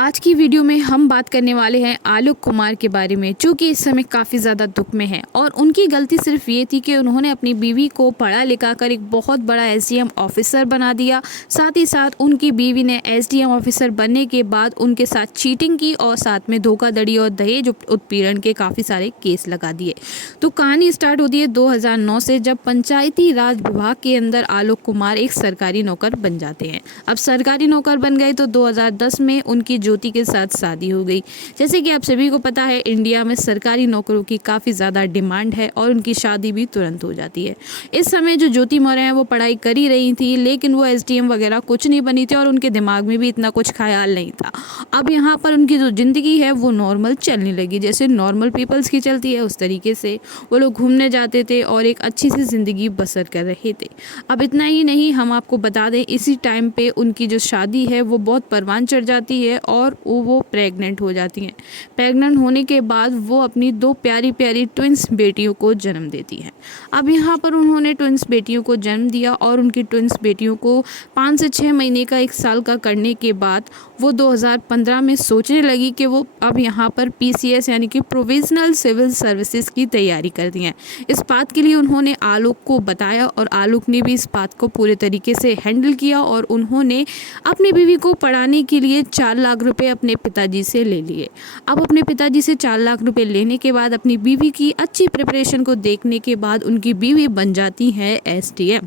आज की वीडियो में हम बात करने वाले हैं आलोक कुमार के बारे में, चूँकि इस समय काफ़ी ज़्यादा दुख में हैं और उनकी गलती सिर्फ ये थी कि उन्होंने अपनी बीवी को पढ़ा लिखा कर एक बहुत बड़ा एसडीएम ऑफिसर बना दिया। साथ ही साथ उनकी बीवी ने एसडीएम ऑफिसर बनने के बाद उनके साथ चीटिंग की और साथ में धोखाधड़ी और दहेज उत्पीड़न के काफ़ी सारे केस लगा दिए। तो कहानी स्टार्ट होती है 2009 से, जब पंचायती राज विभाग के अंदर आलोक कुमार एक सरकारी नौकर बन जाते हैं। अब सरकारी नौकर बन गए तो 2010 में उनकी ज्योति के साथ शादी हो गई। जैसे कि आप सभी को पता है, इंडिया में सरकारी नौकरों की काफ़ी ज़्यादा डिमांड है और उनकी शादी भी तुरंत हो जाती है। इस समय जो ज्योति मौर्य हैं वो पढ़ाई कर ही रही थी, लेकिन वो एसडीएम वगैरह कुछ नहीं बनी थी और उनके दिमाग में भी इतना कुछ ख्याल नहीं था। अब यहाँ पर उनकी जो ज़िंदगी है वो नॉर्मल चलने लगी, जैसे नॉर्मल पीपल्स की चलती है उस तरीके से वो लोग घूमने जाते थे और एक अच्छी सी ज़िंदगी बसर कर रहे थे। अब इतना ही नहीं, हम आपको बता दें, इसी टाइम पे उनकी जो शादी है वो बहुत परवान चढ़ जाती है और वो प्रेग्नेंट हो जाती हैं। प्रेग्नेंट होने के बाद वो अपनी दो प्यारी प्यारी ट्विंस बेटियों को जन्म देती हैं। अब यहाँ पर उन्होंने ट्विंस बेटियों को जन्म दिया और उनकी ट्विंस बेटियों को 5 से 6 महीने का 1 साल का करने के बाद वो 2015 में सोचने लगी कि वो अब यहाँ पर पीसीएस यानी कि प्रोविजनल सिविल सर्विसेज की तैयारी करती हैं। इस बात के लिए उन्होंने आलोक को बताया और आलोक ने भी इस बात को पूरे तरीके से हैंडल किया और उन्होंने अपनी बीवी को पढ़ाने के लिए 4 लाख रुपए अपने पिताजी से ले लिए। अब अपने पिताजी से 4 लाख रुपए लेने के बाद अपनी बीवी की अच्छी प्रिपरेशन को देखने के बाद उनकी बीवी बन जाती है एसडीएम।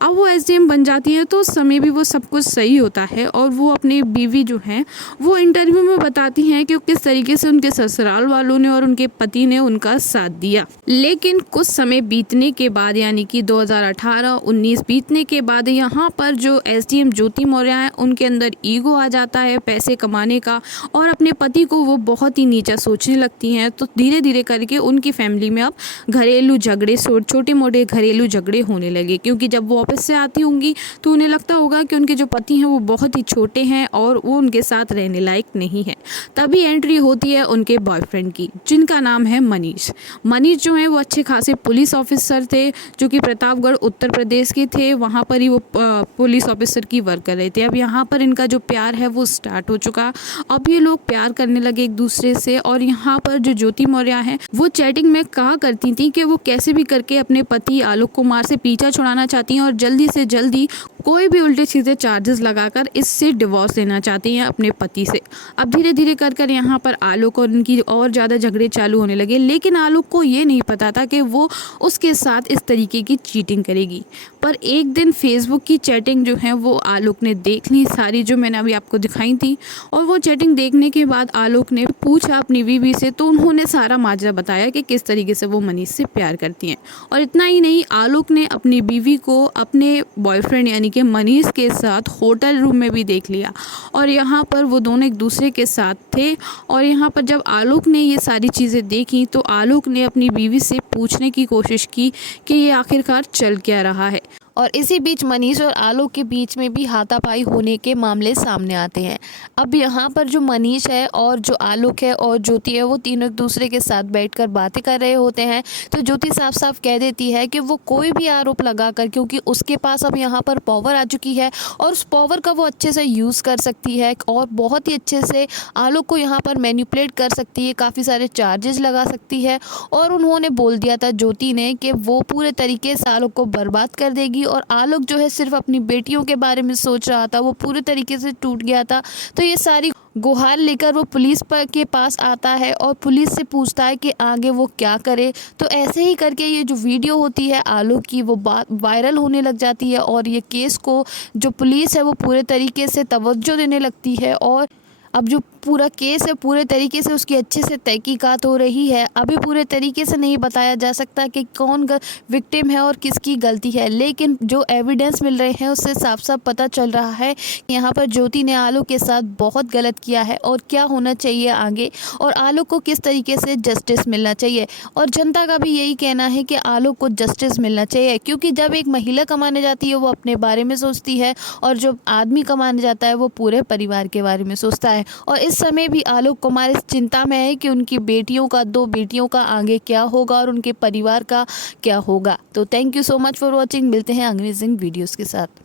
अब वो एसडीएम बन जाती है तो उस समय भी वो सब कुछ सही होता है और वो अपनी बीवी जो है वो इंटरव्यू में बताती हैं कि किस तरीके से उनके ससुराल वालों ने और उनके पति ने उनका साथ दिया। लेकिन कुछ समय बीतने के बाद, यानी कि 2018-19 बीतने के बाद, यहाँ पर जो एसडीएम ज्योति मौर्य हैं उनके अंदर ईगो आ जाता है पैसे कमाने का और अपने पति को वो बहुत ही नीचा सोचने लगती हैं। तो धीरे धीरे करके उनकी फैमिली में अब घरेलू झगड़े, छोटे मोटे घरेलू झगड़े होने लगे, क्योंकि जब वो ऑफिस से आती होंगी तो उन्हें लगता होगा कि उनके जो पति हैं वो बहुत ही छोटे हैं और वो उनके साथ रहने लायक नहीं है। तभी एंट्री होती है उनके बॉयफ्रेंड की, जिनका नाम है मनीष। मनीष जो है वो अच्छे खासे पुलिस ऑफिसर थे, जो कि प्रतापगढ़ उत्तर प्रदेश के थे। वहाँ पर ही वो पुलिस ऑफिसर की वर्क कर रहे थे। अब यहाँ पर इनका जो प्यार है वो स्टार्ट हो चुका। अब ये लोग प्यार करने लगे एक दूसरे से और यहाँ पर जो ज्योति मौर्य है वो चैटिंग में कहा करती थी कि वो कैसे भी करके अपने पति आलोक कुमार से पीछा छुड़ाना चाहती हैं और जल्दी से जल्दी कोई भी उल्टे सीधे चार्जेस लगाकर इससे डिवोर्स लेना चाहती हैं अपने पति से। अब धीरे धीरे कर यहाँ पर आलोक और उनकी और ज़्यादा झगड़े चालू होने लगे, लेकिन आलोक को ये नहीं पता था कि वो उसके साथ इस तरीके की चीटिंग करेगी। पर एक दिन फेसबुक की चैटिंग जो है वो आलोक ने देख ली सारी, जो मैंने अभी आपको दिखाई थी। और वो चैटिंग देखने के बाद आलोक ने पूछा अपनी बीवी से, तो उन्होंने सारा माजरा बताया कि किस तरीके से वो मनीष से प्यार करती हैं। और इतना ही नहीं, आलोक ने अपनी बीवी को अपने बॉयफ्रेंड यानी कि मनीष के साथ होटल रूम में भी देख लिया और यहाँ पर वो दोनों एक दूसरे के साथ थे। और यहाँ पर जब आलोक ने ये सारी चीज़ें देखी तो आलोक ने अपनी बीवी से पूछने की कोशिश की कि ये आखिरकार चल क्या रहा है। और इसी बीच मनीष और आलोक के बीच में भी हाथापाई होने के मामले सामने आते हैं। अब यहाँ पर जो मनीष है और जो आलोक है और ज्योति है वो तीनों एक दूसरे के साथ बैठकर बातें कर रहे होते हैं। तो ज्योति साफ साफ कह देती है कि वो कोई भी आरोप लगाकर, क्योंकि उसके पास अब यहाँ पर पावर आ चुकी है और उस पावर का वो अच्छे से यूज़ कर सकती है और बहुत ही अच्छे से आलोक को यहाँ पर मैनिपुलेट कर सकती है, काफ़ी सारे चार्जेस लगा सकती है। और उन्होंने बोल दिया था ज्योति ने कि वो पूरे तरीके से आलोक को बर्बाद कर देगी और आलोक जो है सिर्फ अपनी बेटियों के बारे में सोच रहा था, वो पूरे तरीके से टूट गया था। तो ये सारी गुहार लेकर वो पुलिस के पास आता है और पुलिस से पूछता है कि आगे वो क्या करे। तो ऐसे ही करके ये जो वीडियो होती है आलोक की वो वायरल होने लग जाती है और ये केस को जो पुलिस है वो पूरे तरीके से तवज्जो देने लगती है। और अब जो पूरा केस है पूरे तरीके से उसकी अच्छे से तहकीकात हो रही है। अभी पूरे तरीके से नहीं बताया जा सकता कि कौन विक्टिम है और किसकी गलती है, लेकिन जो एविडेंस मिल रहे हैं उससे साफ साफ पता चल रहा है कि यहाँ पर ज्योति ने आलोक के साथ बहुत गलत किया है और क्या होना चाहिए आगे और आलोक को किस तरीके से जस्टिस मिलना चाहिए। और जनता का भी यही कहना है कि आलोक को जस्टिस मिलना चाहिए, क्योंकि जब एक महिला कमाने जाती है वो अपने बारे में सोचती है और जब आदमी कमाने जाता है वो पूरे परिवार के बारे में सोचता है। और इस समय भी आलोक कुमार इस चिंता में है कि उनकी बेटियों का, 2 बेटियों का आगे क्या होगा और उनके परिवार का क्या होगा। तो thank you so much for watching. मिलते हैं अमेजिंग वीडियोज़ के साथ।